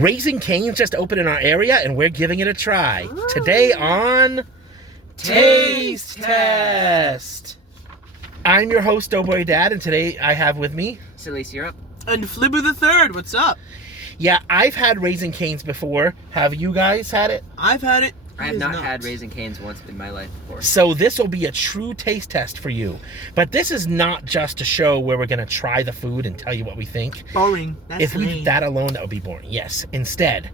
Raising Cane's just opened in our area, and we're giving it a try. Today on Taste Test. I'm your host, Doughboy Dad, and today I have with me Silly Syrup. And Flibber the Third, what's up? Yeah, I've had Raising Cane's before. Have you guys had it? I've had it. I have not had Raising Cane's once in my life before. So this will be a true taste test for you. But this is not just a show where we're going to try the food and tell you what we think. Boring. That's If we did that alone, that would be boring. Yes. Instead,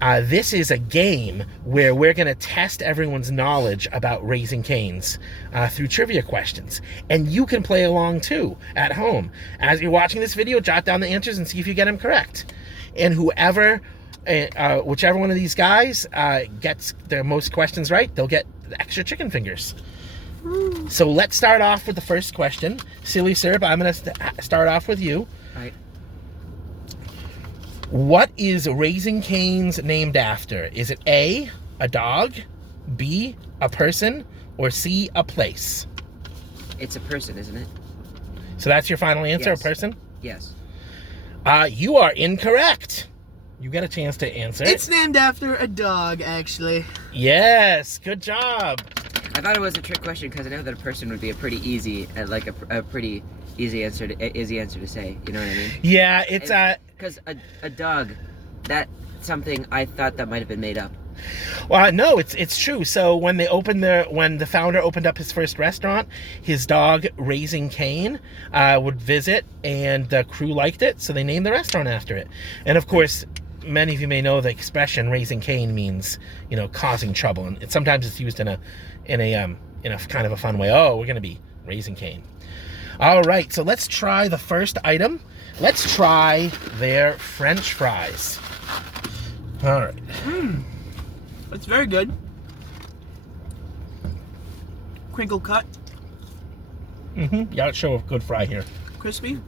this is a game where we're going to test everyone's knowledge about Raising Cane's through trivia questions. And you can play along too at home. As you're watching this video, jot down the answers and see if you get them correct. And whichever one of these guys gets the most questions right, they'll get the extra chicken fingers. So let's start off with the first question. Silly Syrup, I'm going to start off with you. All right. What is Raising Cane's named after? Is it A, a dog, B, a person, or C, a place? It's a person, isn't it? So that's your final answer, Yes. a person? Yes. You are incorrect. You get a chance to answer. It's named after a dog, actually. Yes, good job. I thought it was a trick question because I know that a person would be a pretty easy, a pretty easy answer to say. You know what I mean? Yeah, it's Because a dog, that's something I thought that might have been made up. well, no, it's true. So when the founder opened up his first restaurant, his dog Raising Cane would visit, and the crew liked it, so they named the restaurant after it. And of course, many of you may know the expression Raising Cane means, causing trouble, and sometimes it's used in a kind of a fun way. Oh, we're gonna be Raising Cane. All right, so let's try the first item. Let's try their French fries. All right. It's very good. Crinkle cut, You gotta show a good fry here. crispy,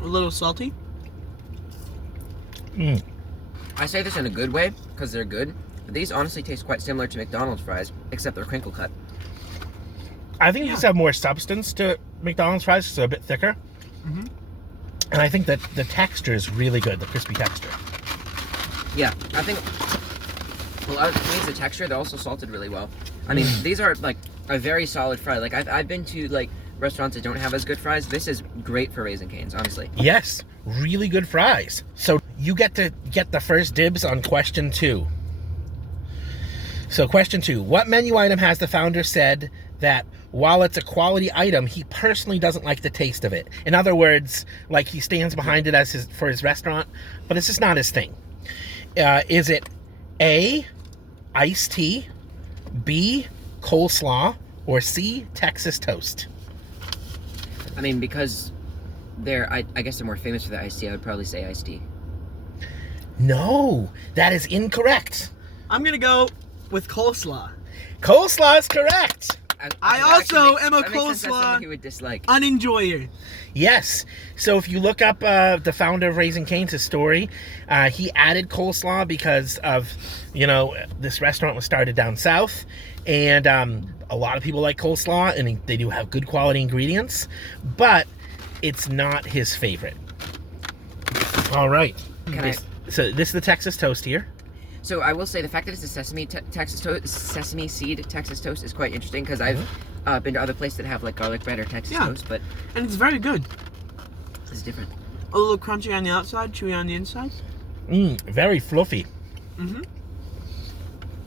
a little salty. I say this in a good way because they're good. But these honestly taste quite similar to McDonald's fries, except they're crinkle cut. I think these have more substance to McDonald's fries because they're a bit thicker. And I think that the texture is really good, the crispy texture. Yeah, I think a lot of the things, the texture, they're also salted really well. I mean, these are like a very solid fry. Like I've been to like restaurants that don't have as good fries. This is great for Raising Cane's, honestly. Yes, really good fries. So you get to get the first dibs on question 2. So question 2, what menu item has the founder said that while it's a quality item, he personally doesn't like the taste of it? In other words, like he stands behind it for his restaurant, but it's just not his thing. Is it A, iced tea, B, coleslaw, or C, Texas toast? I mean, because I guess they're more famous for the iced tea, I would probably say iced tea. No, that is incorrect. I'm gonna go with coleslaw. Coleslaw is correct. I also am a that makes sense. That's something coleslaw he would dislike. unenjoyer. Yes. So if you look up the founder of Raising Cane's, his story, he added coleslaw because of, this restaurant was started down south, and a lot of people like coleslaw, and they do have good quality ingredients, but it's not his favorite. All right. So this is the Texas toast here. So I will say the fact that it's a sesame seed Texas toast is quite interesting because I've been to other places that have like garlic bread or Texas toast, but And it's very good. it's different. A little crunchy on the outside, chewy on the inside. Very fluffy.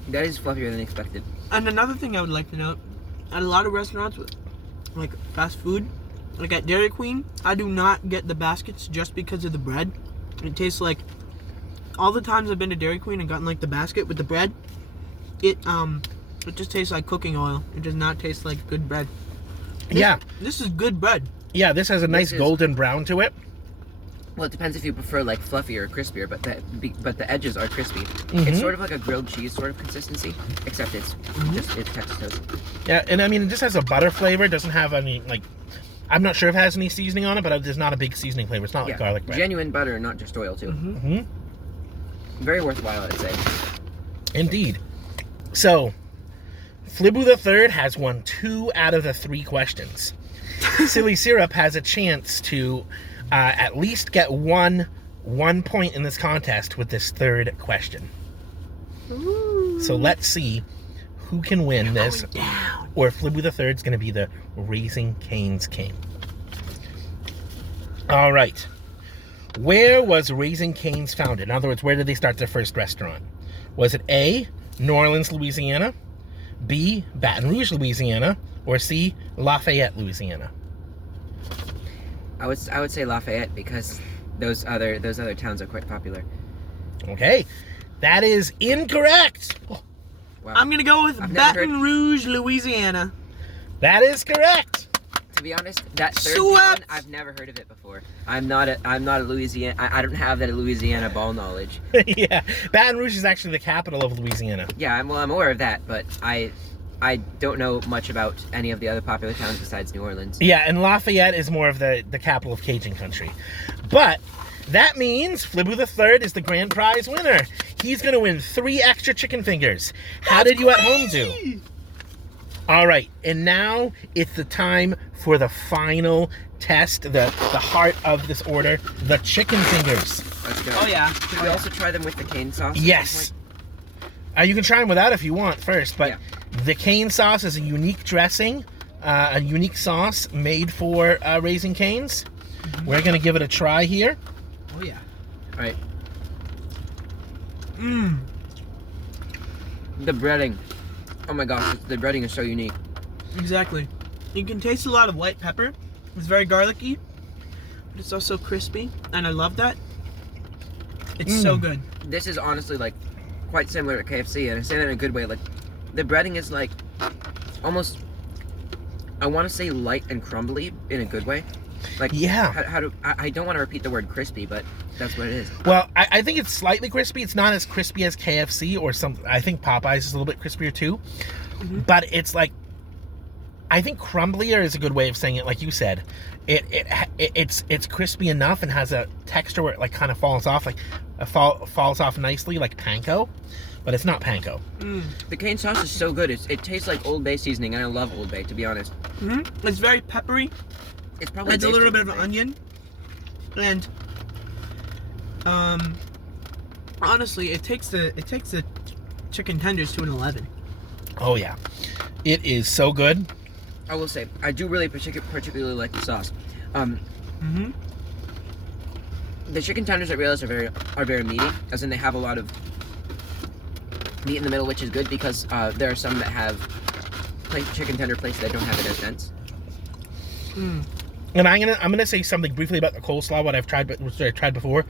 That is fluffier than expected. And another thing I would like to note, at a lot of restaurants with like fast food, like at Dairy Queen, I do not get the baskets just because of the bread. It tastes like, all the times I've been to Dairy Queen and gotten like the basket with the bread, it just tastes like cooking oil. It does not taste like good bread. This is good bread. Yeah, this has a nice golden brown to it. Well, it depends if you prefer like fluffier or crispier, but the edges are crispy. It's sort of like a grilled cheese sort of consistency, except it's Texas toast. Yeah, and I mean, it just has a butter flavor. It doesn't have any, I'm not sure if it has any seasoning on it, but there's not a big seasoning flavor. It's not like garlic bread. Genuine butter, not just oil, too. Very worthwhile, I'd say. Indeed. So, Flibu the Third has won 2 out of the 3 questions. Silly Syrup has a chance to at least get one 1 point in this contest with this third question. Ooh. So let's see who can win this, Going down. or if Flibbu the Third's going to be the Raising Cane's king. All right. Where was Raising Cane's founded? In other words, where did they start their first restaurant? Was it A, New Orleans, Louisiana, B, Baton Rouge, Louisiana, or C, Lafayette, Louisiana? I would say Lafayette because those other towns are quite popular. Okay, that is incorrect. Wow. I'm gonna go with I've never Baton Rouge, Louisiana. That is correct. To be honest, that third Swept. town, I've never heard of it before. I'm not a Louisiana. I don't have that Louisiana ball knowledge. Yeah, Baton Rouge is actually the capital of Louisiana. Yeah, I'm aware of that, but I don't know much about any of the other popular towns besides New Orleans. Yeah, and Lafayette is more of the capital of Cajun country. But that means Flibbu the Third is the grand prize winner. He's going to win 3 extra chicken fingers. How did you at home do? All right, and now it's the time for the final test, the heart of this order, the chicken fingers. Let's go. Oh yeah. Should we also try them with the cane sauce? at some Yes. point? You can try them without if you want first, but Yeah. the cane sauce is a unique dressing, a unique sauce made for Raising Cane's. We're going to give it a try here. Oh yeah. All right. Mmm. The breading. Oh my gosh, the breading is so unique. Exactly. You can taste a lot of white pepper. It's very garlicky, but it's also crispy, and I love that. It's so good. This is honestly like quite similar to KFC, and I say that in a good way. Like the breading is like almost, I want to say light and crumbly in a good way. Like Yeah. I don't want to repeat the word crispy, but that's what it is. Well, I think it's slightly crispy. It's not as crispy as KFC or some. I think Popeyes is a little bit crispier too. But it's like, I think crumblier is a good way of saying it. Like you said, it's crispy enough and has a texture where it like kind of falls off, like falls off nicely, like panko. But it's not panko. The cane sauce is so good. It tastes like Old Bay seasoning, and I love Old Bay, to be honest. It's very peppery. It's probably Adds a based little on bit of Old Bay. onion, and honestly, it takes the chicken tenders to an 11. Oh yeah, it is so good. I will say, I do really particularly like the sauce. The chicken tenders at Realize are very meaty, as in they have a lot of meat in the middle, which is good because there are some that have chicken tender plates that don't have it as dense. And I'm gonna say something briefly about the coleslaw. Which I tried before.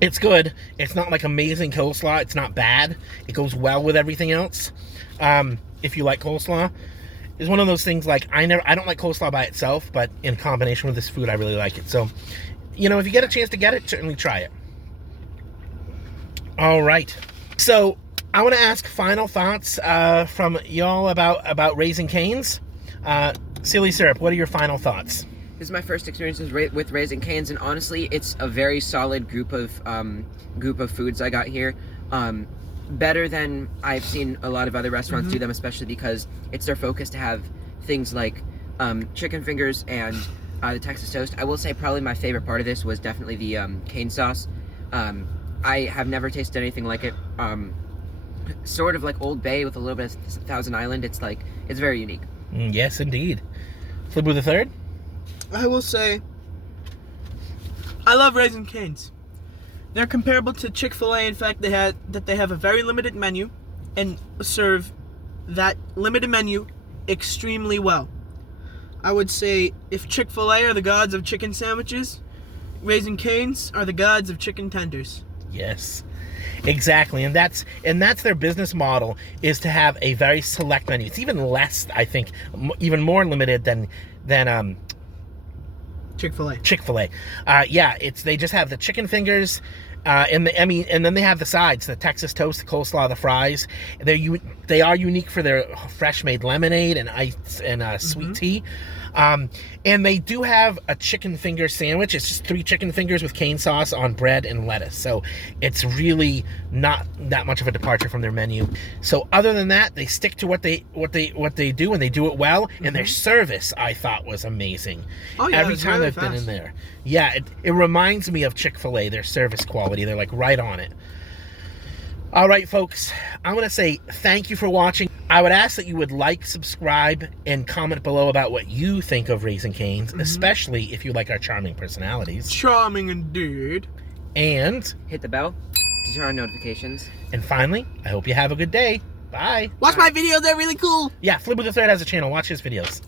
It's good. It's not like amazing coleslaw. It's not bad. It goes well with everything else. If you like coleslaw, it's one of those things like I don't like coleslaw by itself, but in combination with this food, I really like it. So, if you get a chance to get it, certainly try it. All right. So I want to ask final thoughts from y'all about Raising Cane's. Silly Syrup, what are your final thoughts? This is my first experiences with Raising Cane's, and honestly, it's a very solid group of foods I got here. Better than I've seen a lot of other restaurants do them, especially because it's their focus to have things like chicken fingers and the Texas toast. I will say probably my favorite part of this was definitely the cane sauce. I have never tasted anything like it. Sort of like Old Bay with a little bit of Thousand Island. It's very unique. Yes, indeed. Flibbu the Third? I will say, I love Raising Cane's. They're comparable to Chick-fil-A. In fact, they have a very limited menu and serve that limited menu extremely well. I would say if Chick-fil-A are the gods of chicken sandwiches, Raising Cane's are the gods of chicken tenders. Yes, exactly, and that's their business model, is to have a very select menu. It's even less, I think, even more limited than Chick-fil-A. Chick-fil-A. They just have the chicken fingers And then they have the sides: the Texas toast, the coleslaw, the fries. They are unique for their fresh made lemonade and ice and sweet tea. And they do have a chicken finger sandwich. It's just 3 chicken fingers with cane sauce on bread and lettuce. So it's really not that much of a departure from their menu. So other than that, they stick to what they do, and they do it well. And their service, I thought, was amazing. Oh, yeah, Every it's time really I've been in fast. there. Yeah, it reminds me of Chick-fil-A, their service quality. They're like right on it. All right, folks, I'm going to say thank you for watching. I would ask that you would like, subscribe, and comment below about what you think of Raising Cane's, especially if you like our charming personalities. Charming indeed. And Hit the bell to turn on notifications. finally, I hope you have a good day. Bye. Watch my videos, they're really cool. Yeah, Flipper the Third has a channel. Watch his videos.